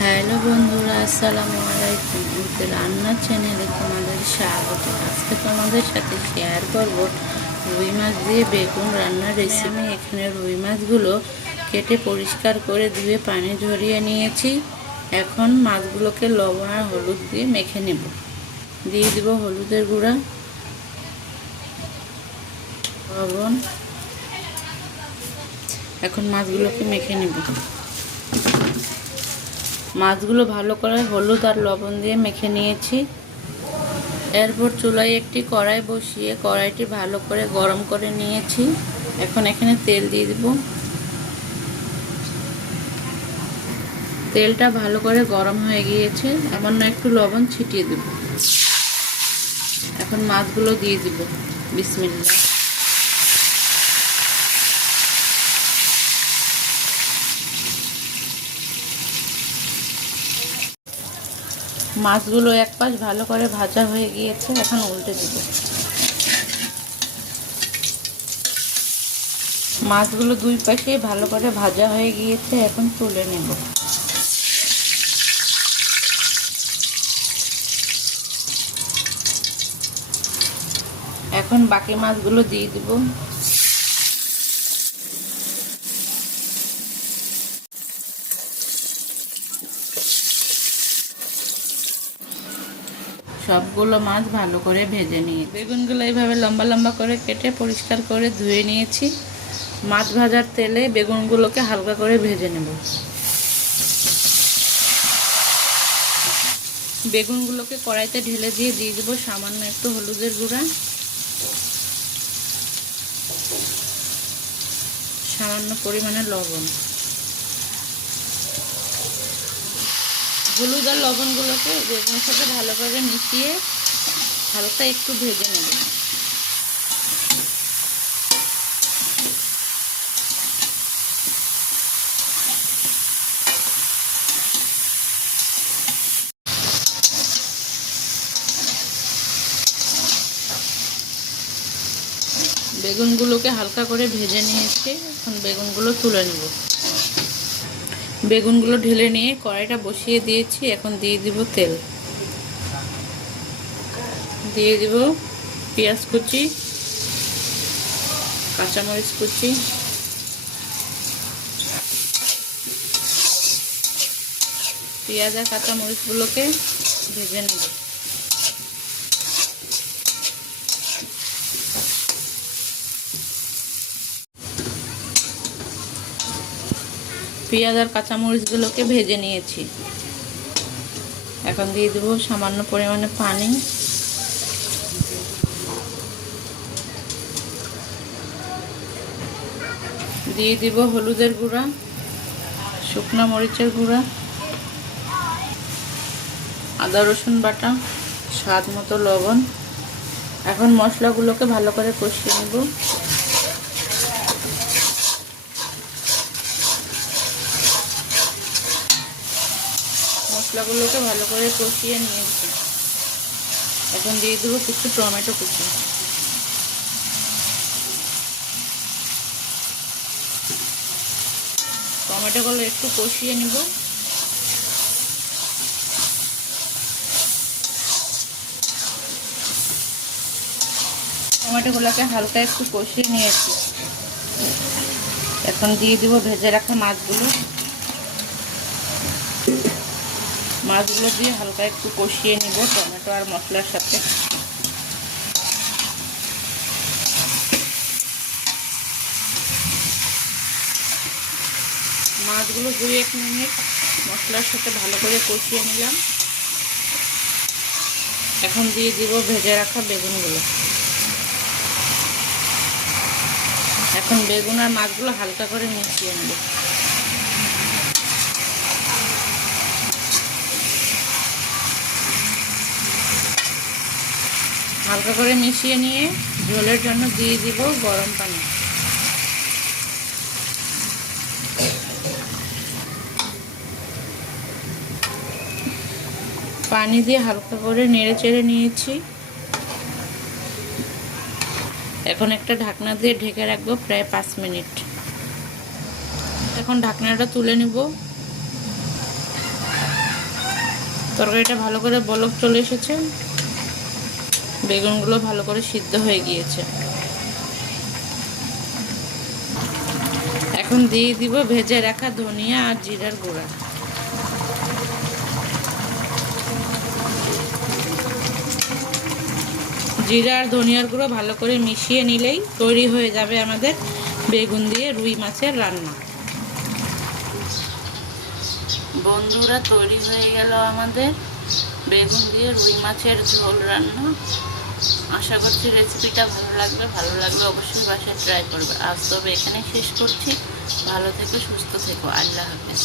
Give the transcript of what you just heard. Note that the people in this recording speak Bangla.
হ্যালো বন্ধুরা, আসসালামু আলাইকুম। উঠে রান্নার চ্যানেলে তোমাদের স্বাগত। আজকে তোমাদের সাথে শেয়ার করব রুই মাছ দিয়ে বেগুন রান্নার রেসিপি এখানে রুই মাছগুলো কেটে পরিষ্কার করে ধুয়ে পানি ঝরিয়ে নিয়েছি। এখন মাছগুলোকে লবণ আর হলুদ দিয়ে মেখে নেব। দিয়ে দিব হলুদের গুঁড়া, লবণ। এখন মাছগুলোকে মেখে নেব। মাছগুলো ভালো করে হলুদ আর লবণ দিয়ে মেখে নিয়েছি। এরপর চুলায় একটি কড়াই বসিয়ে কড়াইটি ভালো করে গরম করে নিয়েছি। এখন এখানে তেল দিয়ে দিব। তেলটা ভালো করে গরম হয়ে গিয়েছে। না একটু লবণ ছিটিয়ে দেব। এখন মাছগুলো দিয়ে দিব। বিসমিল্লা মাছগুলো এক পাশ ভালো করে ভাজা হয়ে গিয়েছে, এখন উল্টে দিব। মাছগুলো দুই পাশে ভালো করে ভাজা হয়ে গিয়েছে, এখন তুলে নেব। এখন বাকি মাছগুলো দিয়ে দিব। সবগুলো মাছ ভালো করে ভেজে নিয়ে বেগুনগুলো এইভাবে লম্বা লম্বা করে কেটে পরিষ্কার করে ধুয়ে নিয়েছি। মাছ ভাজার তেলে বেগুনগুলোকে হালকা করে ভেজে নেব। বেগুনগুলোকে কড়াইতে ঢেলে দিয়ে দিয়ে দেবো সামান্য একটু হলুদের গুঁড়া। সামান্য পরিমাণে লবণ। হলুদ আর লবণগুলোকে বেগুনের সাথে ভালো করে মিশিয়ে হালকা একটু ভেজে নেব। বেগুনগুলোকে হালকা করে ভেজে নিয়েছি। এখন বেগুনগুলো তুলে নেব। বেগুনগুলো ঢেলে নিয়ে কড়াইটা বসিয়ে দিয়েছি। এখন দিয়ে দিব তেল। দিয়ে দিব পেঁয়াজ কুচি, কাঁচামরিচ কুচি। পেঁয়াজ আর কাঁচামরিচগুলোকে ভেজে নেব। পেঁয়াজ আর কাঁচামরিচগুলোকে ভেজে নিয়েছি। এখন দিয়ে দেবো সামান্য পরিমাণে পানি। দিয়ে দিব হলুদের গুঁড়া, শুকনো মরিচের গুঁড়া, আদা রসুন বাটা, স্বাদ মতো লবণ। এখন মশলাগুলোকে ভালো করে কষিয়ে নেব। মশলাগুলোকে ভালো করে কষিয়ে নিয়েছি। এখন দিয়ে দেবো কিছু টমেটো কুচি। টমেটোগুলো একটু কষিয়ে নিব। টমেটোগুলোকে হালকা একটু কষিয়ে নিয়েছি। এখন দিয়ে দিব ভেজে রাখা মাছগুলো। মাছগুলো দিয়ে হালকা একটু কষিয়ে নিব, টমেটো আর মশলার সাথে। মাছগুলো দুই এক মিনিট মশলার সাথে ভালো করে কষিয়ে নিলাম। এখন দিয়ে দিব ভেজে রাখা বেগুনগুলো। এখন বেগুন আর মাছগুলো হালকা করে মিশিয়ে নেব। হালকা করে মিশিয়ে নিয়ে ঝোলের জন্য দিয়ে দিব গরম পানি। পানি দিয়ে হালকা করে নেড়ে চেড়ে নিয়েছি। এখন একটা ঢাকনা দিয়ে ঢেকে রাখব প্রায় পাঁচ মিনিট। এখন ঢাকনাটা তুলে নিব। তরকারিটা ভালো করে বলক চলে এসেছে। বেগুনগুলো ভালো করে সিদ্ধ হয়ে গিয়েছে। এখন দিয়ে দিব ভেজে রাখা ধনিয়া আর জিরার গুঁড়া। জিরা আর ধনিয়ার গুঁড়ো ভালো করে মিশিয়ে নিলেই তৈরি হয়ে যাবে আমাদের বেগুন দিয়ে রুই মাছের রান্না। বন্ধুরা, তৈরি হয়ে গেল আমাদের বেগুন দিয়ে রুই মাছের ঝোল রান্না। আশা করছি রেসিপিটা ভালো লাগবে ভালো লাগবে অবশ্যই বাসায় ট্রাই করবে। আজ তবে এখানেই শেষ করছি। ভালো থেকো, সুস্থ থেকো। আল্লাহ হাফেজ।